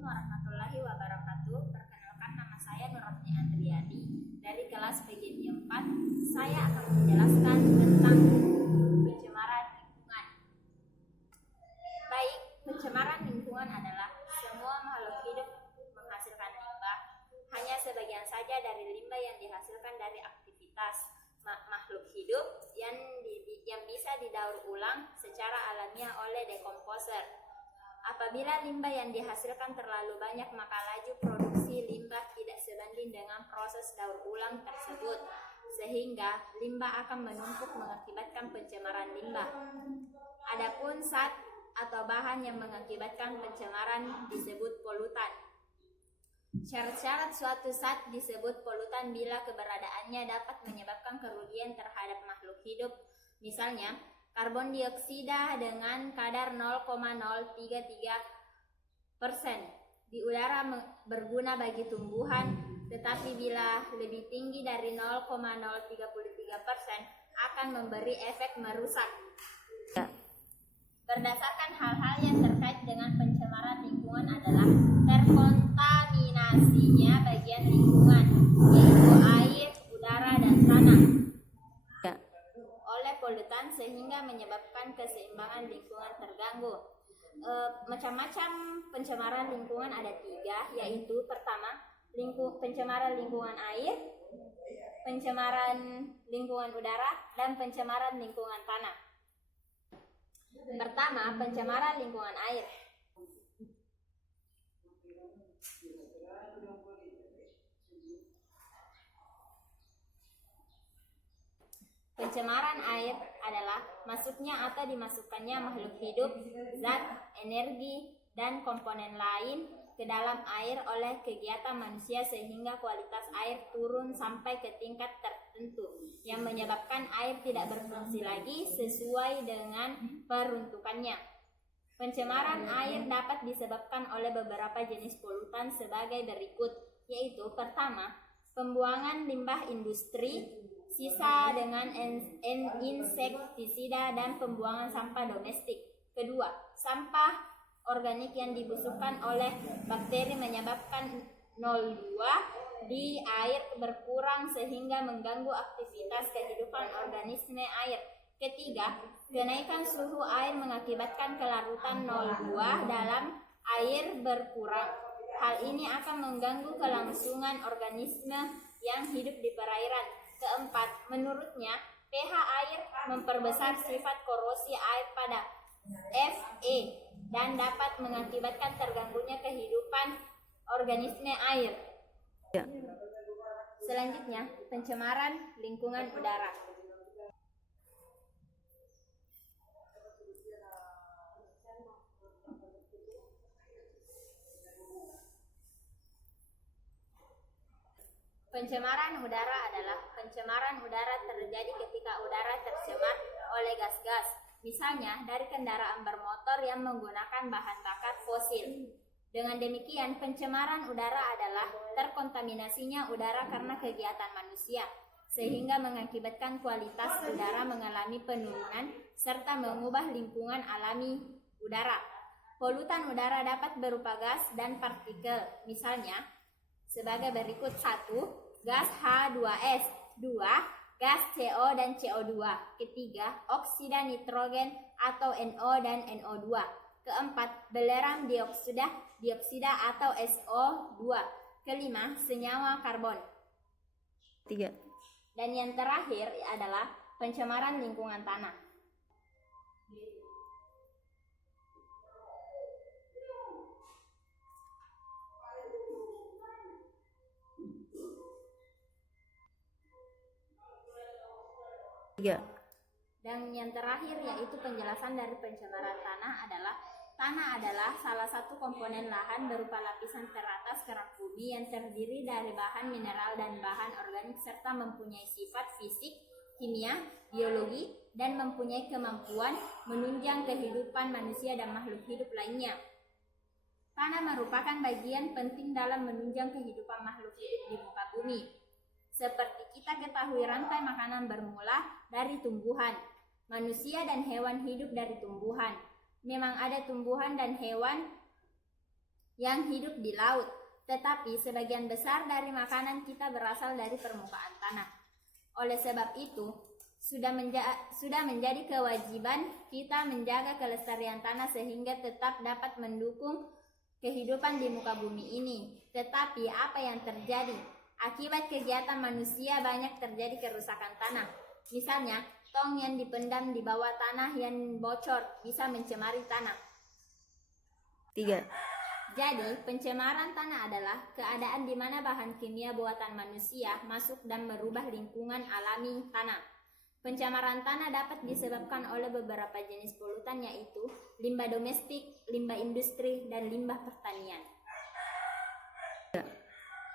Assalamualaikum warahmatullahi wabarakatuh. Perkenalkan, nama saya Nurratni Andriani dari kelas PGB 4. Saya akan menjelaskan tentang pencemaran lingkungan. Baik, pencemaran lingkungan adalah semua makhluk hidup menghasilkan limbah. Hanya sebagian saja dari limbah yang dihasilkan dari aktivitas makhluk hidup yang bisa didaur ulang secara alamiah oleh dekomposer. Apabila limbah yang dihasilkan terlalu banyak, maka laju produksi limbah tidak sebanding dengan proses daur ulang tersebut, sehingga limbah akan menumpuk mengakibatkan pencemaran limbah. Adapun zat atau bahan yang mengakibatkan pencemaran disebut polutan. Syarat-syarat suatu zat disebut polutan bila keberadaannya dapat menyebabkan kerugian terhadap makhluk hidup. Misalnya, karbon dioksida dengan kadar 0,033% di udara berguna bagi tumbuhan, tetapi bila lebih tinggi dari 0,033% akan memberi efek merusak. Berdasarkan hal-hal yang terkait dengan pencemaran lingkungan adalah terkontaminasinya bagian lingkungan, yaitu air, udara, dan tanah oleh polutan sehingga menyebabkan keseimbangan lingkungan terganggu. Macam-macam pencemaran lingkungan ada 3, yaitu pertama, pencemaran lingkungan air, pencemaran lingkungan udara, dan pencemaran lingkungan tanah. Pertama, pencemaran lingkungan air. Pencemaran air adalah masuknya atau dimasukkannya makhluk hidup, zat, energi, dan komponen lain ke dalam air oleh kegiatan manusia sehingga kualitas air turun sampai ke tingkat tertentu yang menyebabkan air tidak berfungsi lagi sesuai dengan peruntukannya. Pencemaran air dapat disebabkan oleh beberapa jenis polutan sebagai berikut, yaitu pertama, pembuangan limbah industri, sisa dengan insektisida, dan pembuangan sampah domestik. Kedua, sampah organik yang dibusukkan oleh bakteri menyebabkan 02 di air berkurang sehingga mengganggu aktivitas kehidupan organisme air. Ketiga, kenaikan suhu air mengakibatkan kelarutan 02 dalam air berkurang. Hal ini akan mengganggu kelangsungan organisme yang hidup di perairan. Keempat, menurutnya pH air memperbesar sifat korosi air pada Fe dan dapat mengakibatkan terganggunya kehidupan organisme air. Selanjutnya, pencemaran lingkungan udara. Pencemaran udara adalah pencemaran udara terjadi ketika udara tercemar oleh gas-gas, misalnya dari kendaraan bermotor yang menggunakan bahan bakar fosil. Dengan demikian, pencemaran udara adalah terkontaminasinya udara karena kegiatan manusia, sehingga mengakibatkan kualitas udara mengalami penurunan serta mengubah lingkungan alami udara. Polutan udara dapat berupa gas dan partikel, misalnya sebagai berikut: 1. Gas H2S, 2. Gas CO dan CO2, ketiga, oksida nitrogen atau NO dan NO2, keempat, belerang dioksida atau SO2, kelima, senyawa karbon. 3. Dan yang terakhir adalah pencemaran lingkungan tanah. Dan yang terakhir yaitu penjelasan dari pencemaran tanah adalah salah satu komponen lahan berupa lapisan teratas kerak bumi yang terdiri dari bahan mineral dan bahan organik serta mempunyai sifat fisik, kimia, biologi, dan mempunyai kemampuan menunjang kehidupan manusia dan makhluk hidup lainnya. Tanah merupakan bagian penting dalam menunjang kehidupan makhluk hidup di muka bumi. Seperti kita ketahui, rantai makanan bermula dari tumbuhan. Manusia dan hewan hidup dari tumbuhan. Memang ada tumbuhan dan hewan yang hidup di laut, tetapi sebagian besar dari makanan kita berasal dari permukaan tanah. Oleh sebab itu, sudah menjadi kewajiban kita menjaga kelestarian tanah sehingga tetap dapat mendukung kehidupan di muka bumi ini. Tetapi apa yang terjadi? Akibat kegiatan manusia banyak terjadi kerusakan tanah. Misalnya, tong yang dipendam di bawah tanah yang bocor bisa mencemari tanah. 3. Jadi, pencemaran tanah adalah keadaan di mana bahan kimia buatan manusia masuk dan merubah lingkungan alami tanah. Pencemaran tanah dapat disebabkan oleh beberapa jenis polutan, yaitu limbah domestik, limbah industri, dan limbah pertanian.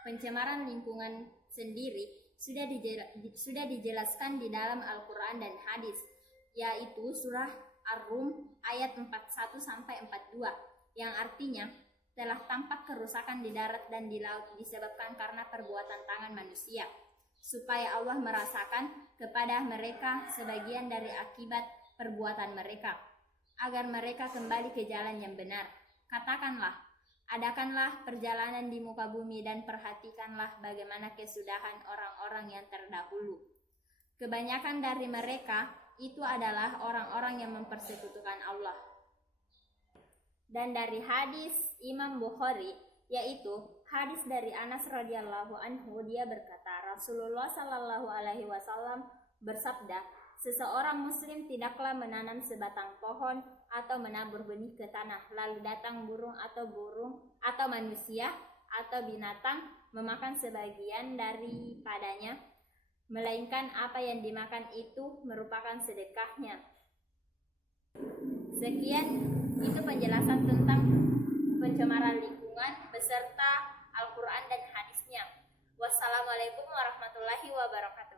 Pencemaran lingkungan sendiri sudah dijelaskan di dalam Al-Quran dan hadis, yaitu surah Ar-Rum ayat 41-42, yang artinya telah tampak kerusakan di darat dan di laut disebabkan karena perbuatan tangan manusia, supaya Allah merasakan kepada mereka sebagian dari akibat perbuatan mereka, agar mereka kembali ke jalan yang benar. Katakanlah, adakanlah perjalanan di muka bumi dan perhatikanlah bagaimana kesudahan orang-orang yang terdahulu. Kebanyakan dari mereka itu adalah orang-orang yang mempersekutukan Allah. Dan dari hadis Imam Bukhari, yaitu hadis dari Anas radhiyallahu anhu, dia berkata, Rasulullah sallallahu alaihi wasallam bersabda, seseorang muslim tidaklah menanam sebatang pohon atau menabur benih ke tanah, lalu datang burung atau manusia atau binatang memakan sebagian daripadanya, melainkan apa yang dimakan itu merupakan sedekahnya. Sekian itu penjelasan tentang pencemaran lingkungan beserta Al-Quran dan hadisnya. Wassalamualaikum warahmatullahi wabarakatuh.